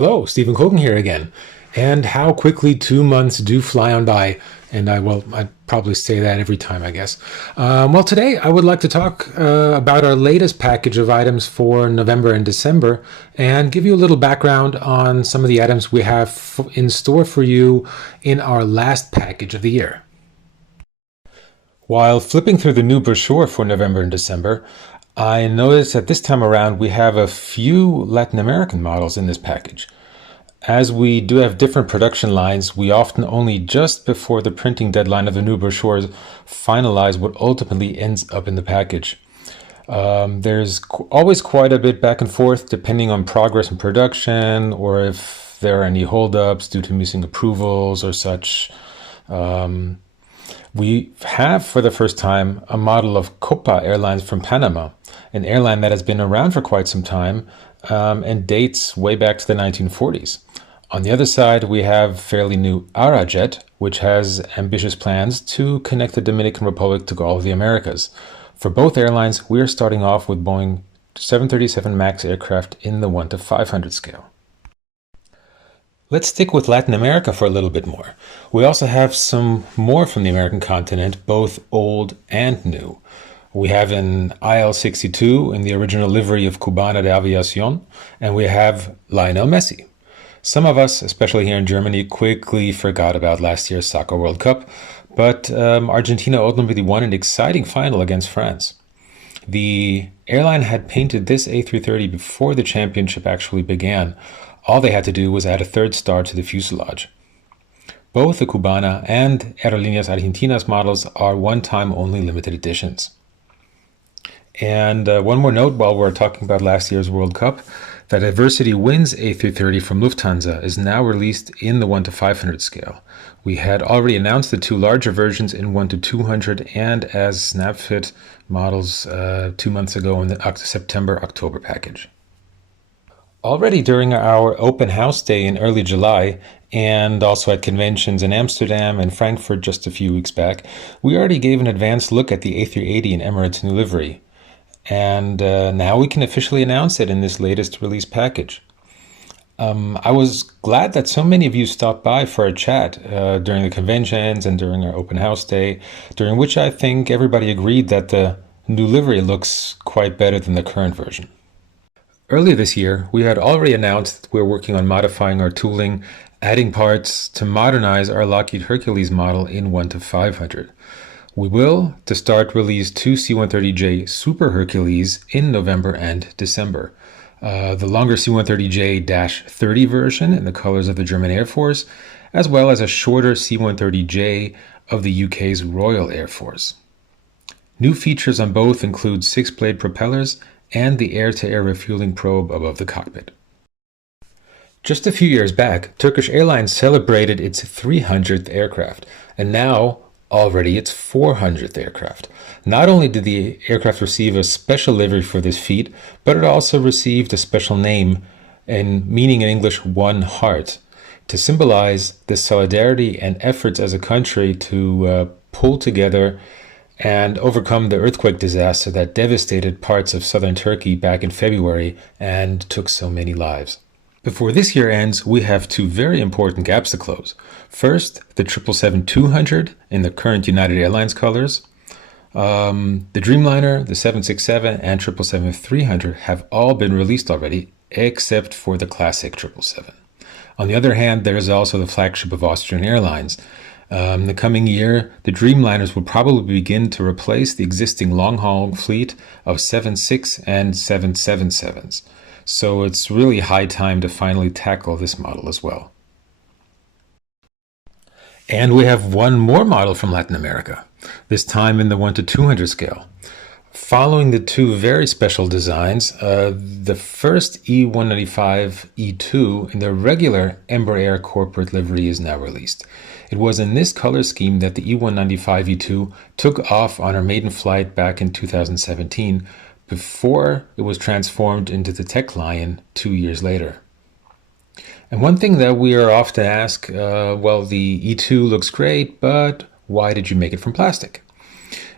Hello, Stephan Külgen here again. And how quickly 2 months do fly on by. And I'd probably say that every time, I guess. Well, today I would like to talk about our latest package of items for November and December and give you a little background on some of the items we have in store for you in our last package of the year. While flipping through the new brochure for November and December, I noticed that this time around we have a few Latin American models in this package. As we do have different production lines, we often only just before the printing deadline of the new brochures finalize what ultimately ends up in the package. There's always quite a bit back and forth depending on progress in production or if there are any holdups due to missing approvals or such. We have, for the first time, a model of Copa Airlines from Panama, an airline that has been around for quite some time and dates way back to the 1940s. On the other side, we have fairly new Arajet, which has ambitious plans to connect the Dominican Republic to all of the Americas. For both airlines, we are starting off with Boeing 737 MAX aircraft in the 1 to 500 scale. Let's stick with Latin America for a little bit more. We also have some more from the American continent, both old and new. We have an IL-62 in the original livery of Cubana de Aviación, and we have Lionel Messi. Some of us, especially here in Germany, quickly forgot about last year's Soccer World Cup, but Argentina ultimately won an exciting final against France. The airline had painted this A330 before the championship actually began. All they had to do was add a third star to the fuselage. Both the Cubana and Aerolíneas Argentinas models are one-time only limited editions. And one more note while we're talking about last year's World Cup, that Diversity Wins A330 from Lufthansa is now released in the 1 to 500 scale. We had already announced the two larger versions in 1 to 200 and as SnapFit models 2 months ago in the September-October package. Already during our open house day in early July, and also at conventions in Amsterdam and Frankfurt just a few weeks back, we already gave an advanced look at the A380 in Emirates new livery. And now we can officially announce it in this latest release package. I was glad that so many of you stopped by for a chat during the conventions and during our open house day, during which I think everybody agreed that the new livery looks quite better than the current version. Earlier this year, we had already announced that we're working on modifying our tooling, adding parts to modernize our Lockheed Hercules model in 1 to 500. We will, to start, release two C-130J Super Hercules in November and December. The longer C-130J-30 version in the colors of the German Air Force, as well as a shorter C-130J of the UK's Royal Air Force. New features on both include 6-blade propellers and the air-to-air refueling probe above the cockpit. Just a few years back, Turkish Airlines celebrated its 300th aircraft, and now already its 400th aircraft. Not only did the aircraft receive a special livery for this feat, but it also received a special name, and meaning in English One Heart, to symbolize the solidarity and efforts as a country to pull together and overcome the earthquake disaster that devastated parts of southern Turkey back in February and took so many lives. Before this year ends, we have two very important gaps to close. First, the 777-200 in the current United Airlines colors. The Dreamliner, the 767, and 777-300 have all been released already, except for the classic 777. On the other hand, there is also the flagship of Austrian Airlines. In the coming year, the Dreamliners will probably begin to replace the existing long-haul fleet of 76 and 777s. So it's really high time to finally tackle this model as well. And we have one more model from Latin America, this time in the 1 to 200 scale. Following the two very special designs, the first E195 E2 in the regular Embraer corporate livery is now released. It was in this color scheme that the E195 E2 took off on her maiden flight back in 2017, before it was transformed into the Tech Lion 2 years later. And one thing that we are often asked, well, the E2 looks great, but why did you make it from plastic?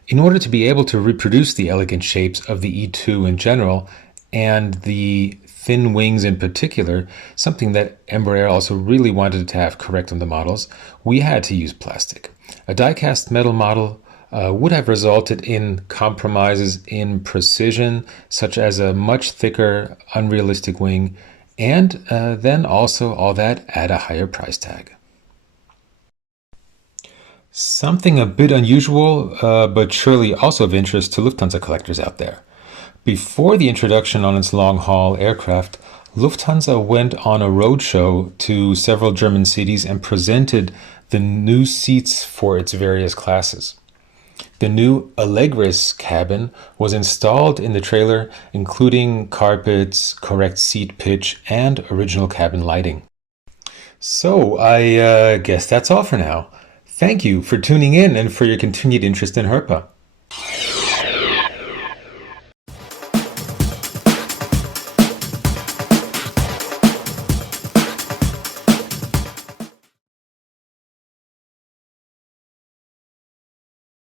In order to be able to reproduce the elegant shapes of the E2 in general and the thin wings in particular, something that Embraer also really wanted to have correct on the models, we had to use plastic. A die-cast metal model would have resulted in compromises in precision, such as a much thicker, unrealistic wing, and then also all that at a higher price tag. Something a bit unusual, but surely also of interest to Lufthansa collectors out there. Before the introduction on its long-haul aircraft, Lufthansa went on a roadshow to several German cities and presented the new seats for its various classes. The new Allegris cabin was installed in the trailer, including carpets, correct seat pitch, and original cabin lighting. So I guess that's all for now. Thank you for tuning in and for your continued interest in Herpa.